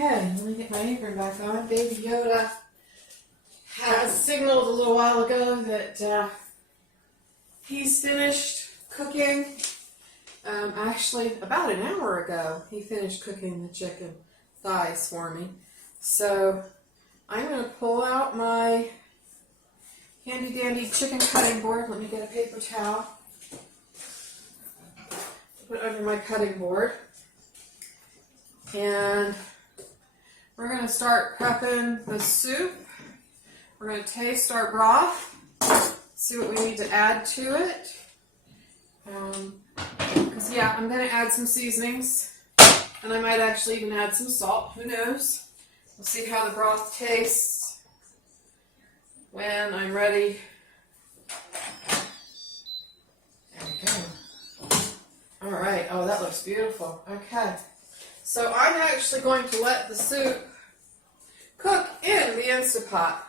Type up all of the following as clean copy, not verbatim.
Okay, let me get my apron back on. Baby Yoda has signaled a little while ago that he's finished cooking. Actually, about an hour ago, he finished cooking the chicken thighs for me. So I'm going to pull out my handy dandy chicken cutting board. Let me get a paper towel. Put it under my cutting board. And we're going to start prepping the soup. We're going to taste our broth, see what we need to add to it. Because yeah, I'm going to add some seasonings, and I might actually even add some salt. Who knows? We'll see how the broth tastes when I'm ready. There we go. All right. Oh, that looks beautiful. Okay. So I'm actually going to let the soup cook in the Instant Pot.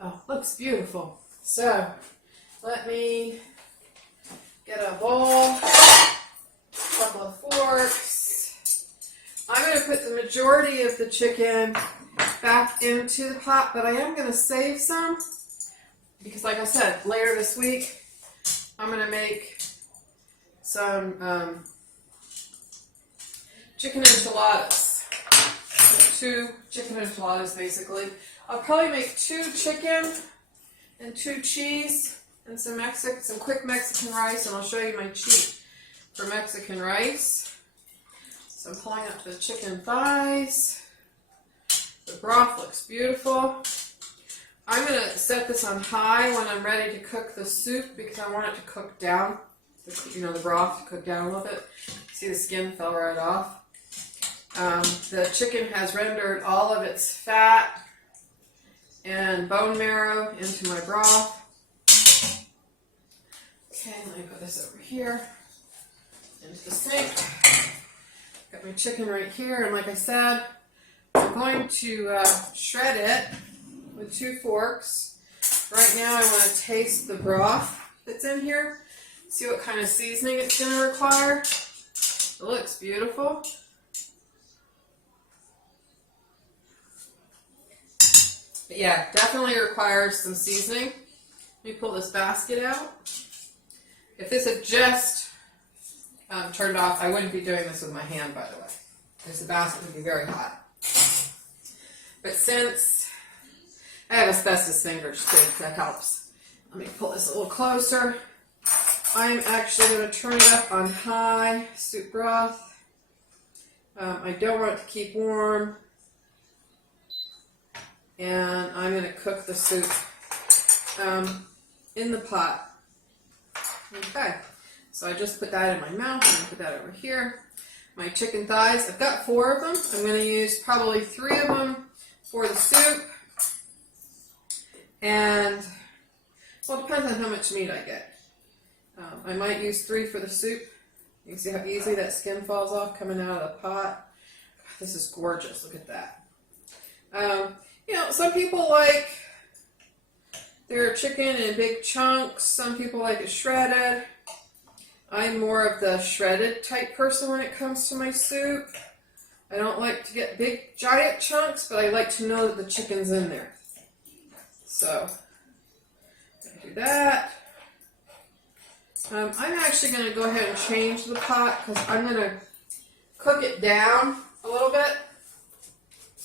Oh, looks beautiful. So let me get a bowl, a couple of forks. I'm going to put the majority of the chicken back into the pot, but I am going to save some because, like I said, later this week I'm going to make some chicken enchiladas. 2 chicken enchiladas, basically. I'll probably make 2 chicken and 2 cheese and some quick Mexican rice, and I'll show you my cheat for Mexican rice. So I'm pulling up the chicken thighs. The broth looks beautiful. I'm going to set this on high when I'm ready to cook the soup because I want it to cook down. The broth to cook down a little bit. See, the skin fell right off. The chicken has rendered all of its fat and bone marrow into my broth. Okay, let me put this over here into the sink. Got my chicken right here, and like I said, I'm going to shred it with 2 forks. Right now I want to taste the broth that's in here, see what kind of seasoning it's going to require. It looks beautiful. But yeah, definitely requires some seasoning. Let me pull this basket out. If this had just turned off, I wouldn't be doing this with my hand, by the way, because the basket would be very hot. But since I have asbestos fingers too, that helps. Let me pull this a little closer. I'm actually going to turn it up on high soup broth. I don't want it to keep warm. And I'm going to cook the soup in the pot. Okay, so I just put that in my mouth. I'm going to put that over here. My chicken thighs, I've got 4 of them. I'm going to use probably 3 of them for the soup. And, well, it depends on how much meat I get. I might use 3 for the soup. You can see how easily that skin falls off coming out of the pot. God, this is gorgeous. Look at that. Some people like their chicken in big chunks. Some people like it shredded. I'm more of the shredded type person when it comes to my soup. I don't like to get big, giant chunks, but I like to know that the chicken's in there. So, I'm going to do that. I'm actually going to go ahead and change the pot because I'm going to cook it down a little bit.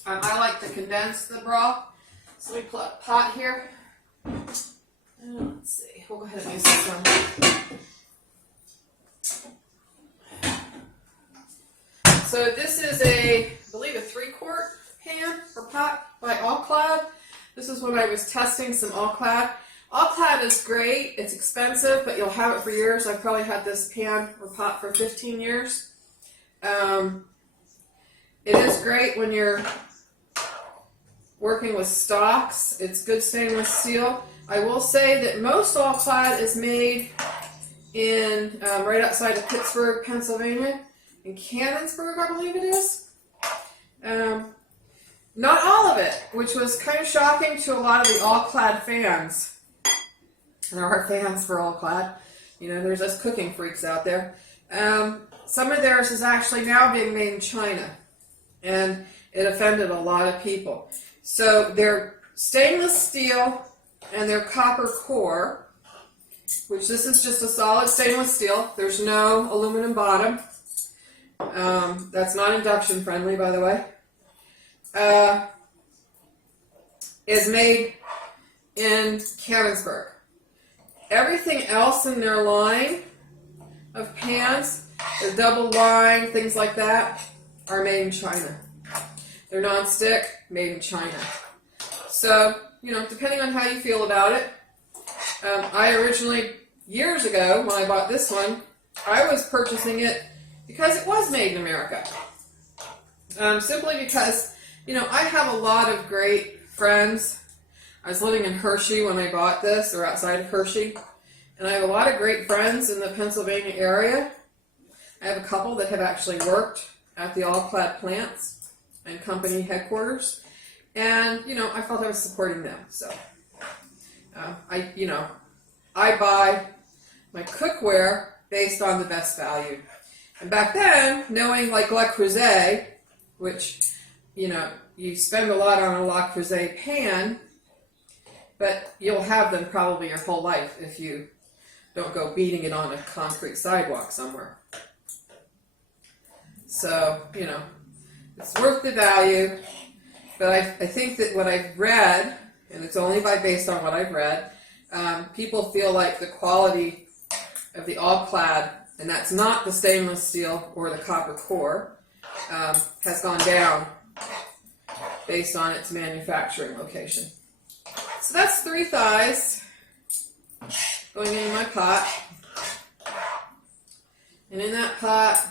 I like to condense the broth. So let me pull out a pot here. Let's see. We'll go ahead and use this one. So this is I believe a 3-quart pan or pot by All-Clad. This is when I was testing some All-Clad. All-Clad is great. It's expensive, but you'll have it for years. I've probably had this pan or pot for 15 years. It is great when you're working with stocks. It's good stainless steel. I will say that most All-Clad is made in right outside of Pittsburgh, Pennsylvania, in Canonsburg, I believe it is. Not all of it, which was kind of shocking to a lot of the All-Clad fans. And there are fans for All-Clad. There's us cooking freaks out there. Some of theirs is actually now being made in China. and it offended a lot of people. So they're stainless steel and they're copper core, which this is just a solid stainless steel. There's no aluminum bottom. That's not induction friendly, by the way. Is made in Canonsburg. Everything else in their line of pans, the double line, things like that, are made in China. They're non-stick, made in China. So, depending on how you feel about it, I originally, years ago, when I bought this one, I was purchasing it because it was made in America. Simply because, I have a lot of great friends. I was living in Hershey when I bought this, or outside of Hershey, and I have a lot of great friends in the Pennsylvania area. I have a couple that have actually worked at the all-clad plants and company headquarters, and I felt I was supporting them. So I buy my cookware based on the best value. And back then, knowing like Le Creuset, which you spend a lot on a Le Creuset pan, but you'll have them probably your whole life if you don't go beating it on a concrete sidewalk somewhere. So, it's worth the value, but I think that what I've read, and it's only based on what I've read, people feel like the quality of the all-clad, and that's not the stainless steel or the copper core, has gone down based on its manufacturing location. So that's 3 thighs going in my pot. And in that pot,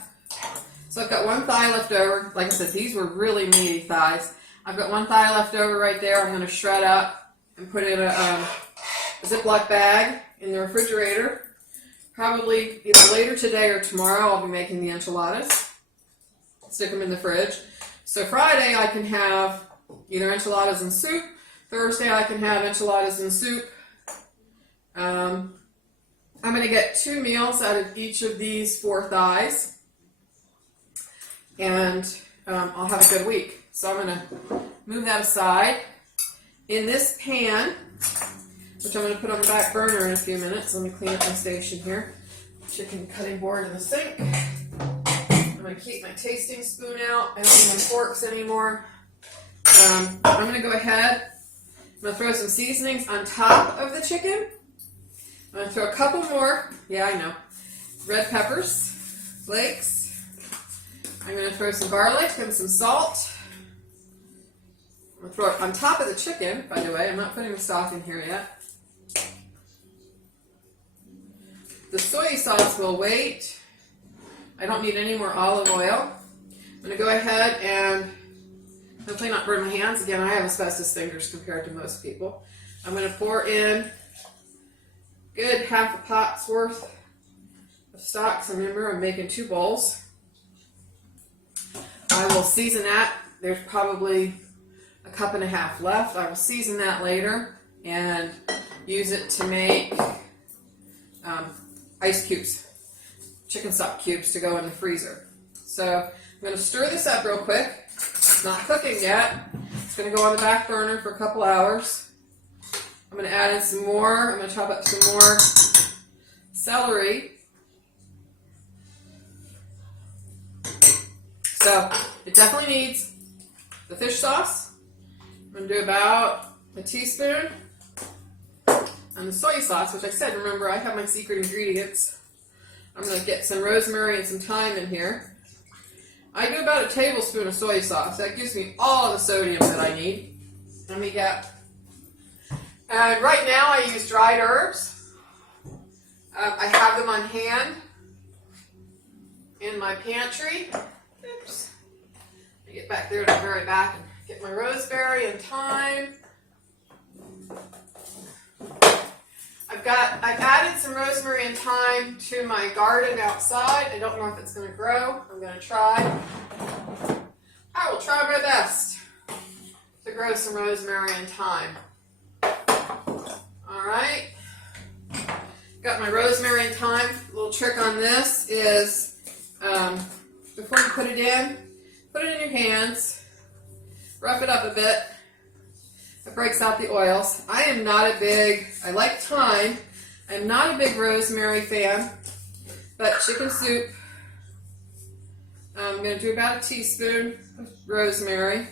so I've got 1 thigh left over. Like I said, these were really meaty thighs. I've got 1 thigh left over right there. I'm going to shred up and put in a Ziploc bag in the refrigerator. Probably either later today or tomorrow I'll be making the enchiladas. Stick them in the fridge. So Friday I can have either enchiladas and soup. Thursday I can have enchiladas and soup. I'm going to get 2 meals out of each of these 4 thighs. And I'll have a good week. So I'm going to move that aside. In this pan, which I'm going to put on the back burner in a few minutes. Let me clean up my station here. Chicken cutting board in the sink. I'm going to keep my tasting spoon out. I don't need my forks anymore. I'm going to go ahead. I'm going to throw some seasonings on top of the chicken. I'm going to throw a couple more. Yeah, I know. Red peppers, flakes. I'm going to throw some garlic and some salt. I'm going to throw it on top of the chicken, by the way. I'm not putting the stock in here yet. The soy sauce will wait. I don't need any more olive oil. I'm going to go ahead and hopefully not burn my hands. Again, I have asbestos fingers compared to most people. I'm going to pour in good half a pot's worth of stock. So remember, I'm making 2 bowls. I will season that. There's probably a 1.5 cups left. I will season that later and use it to make ice cubes, chicken stock cubes to go in the freezer. So I'm going to stir this up real quick. It's not cooking yet. It's going to go on the back burner for a couple hours. I'm going to add in some more. I'm going to chop up some more celery. So it definitely needs the fish sauce. I'm going to do about a teaspoon. And the soy sauce, which I said, remember, I have my secret ingredients. I'm going to get some rosemary and some thyme in here. I do about a tablespoon of soy sauce. That gives me all the sodium that I need. Let me get... And right now I use dried herbs. I have them on hand in my pantry. Oops. Let me get back there to the very back and get my rosemary and thyme. I've added some rosemary and thyme to my garden outside. I don't know if it's going to grow. I'm going to try. I will try my best to grow some rosemary and thyme. All right. Got my rosemary and thyme. A little trick on this is before you put it in, Put it in your hands, rough it up a bit. It breaks out the oils. I like thyme. I'm not a big rosemary fan, but chicken soup, I'm going to do about a teaspoon of rosemary.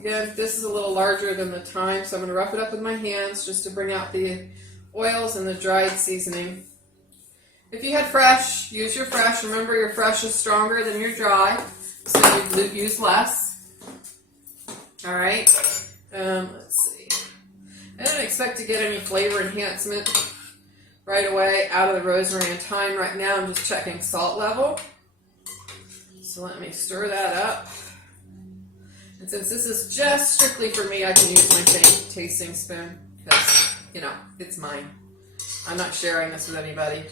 Again, this is a little larger than the thyme, so I'm going to rough it up with my hands just to bring out the oils and the dried seasoning. If you had fresh, use your fresh. Remember, your fresh is stronger than your dry, so you use less. All right. Let's see. I don't expect to get any flavor enhancement right away out of the rosemary and thyme right now. I'm just checking salt level. So let me stir that up. And since this is just strictly for me, I can use my tasting spoon because, it's mine. I'm not sharing this with anybody.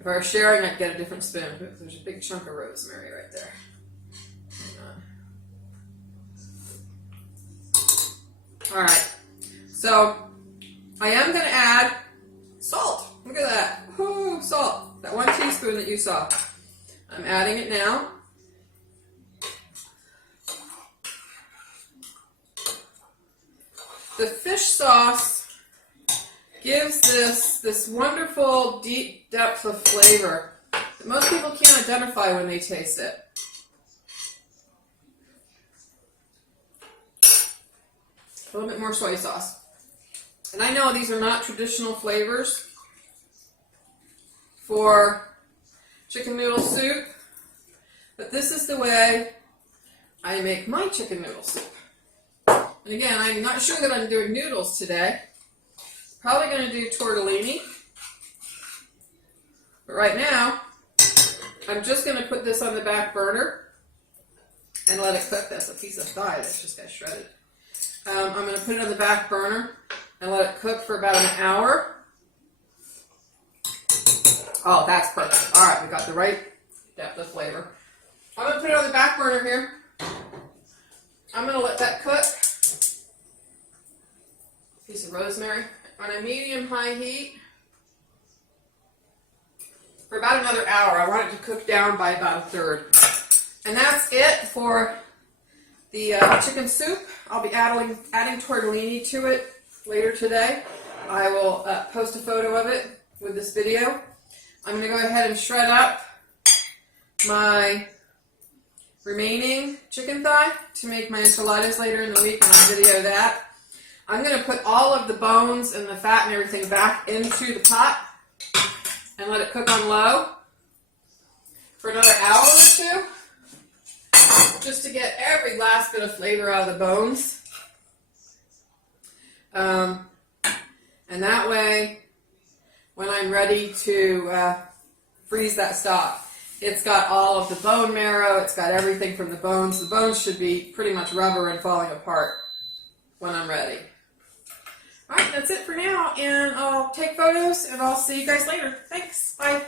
If I were sharing, I'd get a different spoon. There's a big chunk of rosemary right there. All right, so I am going to add salt. Look at that. Ooh, salt. That 1 teaspoon that you saw. I'm adding it now. The fish sauce gives this wonderful deep depth of flavor that most people can't identify when they taste it. A little bit more soy sauce. And I know these are not traditional flavors for chicken noodle soup, but this is the way I make my chicken noodle soup. And again, I'm not sure that I'm doing noodles today. Probably going to do tortellini. But right now, I'm just going to put this on the back burner and let it cook. That's a piece of thigh that just got shredded. I'm going to put it on the back burner and let it cook for about an hour. Oh, that's perfect. All right, we got the right depth of flavor. I'm going to put it on the back burner here. I'm going to let that cook. Piece of rosemary on a medium-high heat for about another hour. I want it to cook down by about a third. And that's it for the chicken soup. I'll be adding tortellini to it later today. I will post a photo of it with this video. I'm going to go ahead and shred up my remaining chicken thigh to make my enchiladas later in the week, and I'll video that. I'm going to put all of the bones and the fat and everything back into the pot and let it cook on low for another hour or two, just to get every last bit of flavor out of the bones. And that way, when I'm ready to freeze that stock, it's got all of the bone marrow, it's got everything from the bones. The bones should be pretty much rubber and falling apart when I'm ready. All right, that's it for now, and I'll take photos, and I'll see you guys later. Thanks. Bye.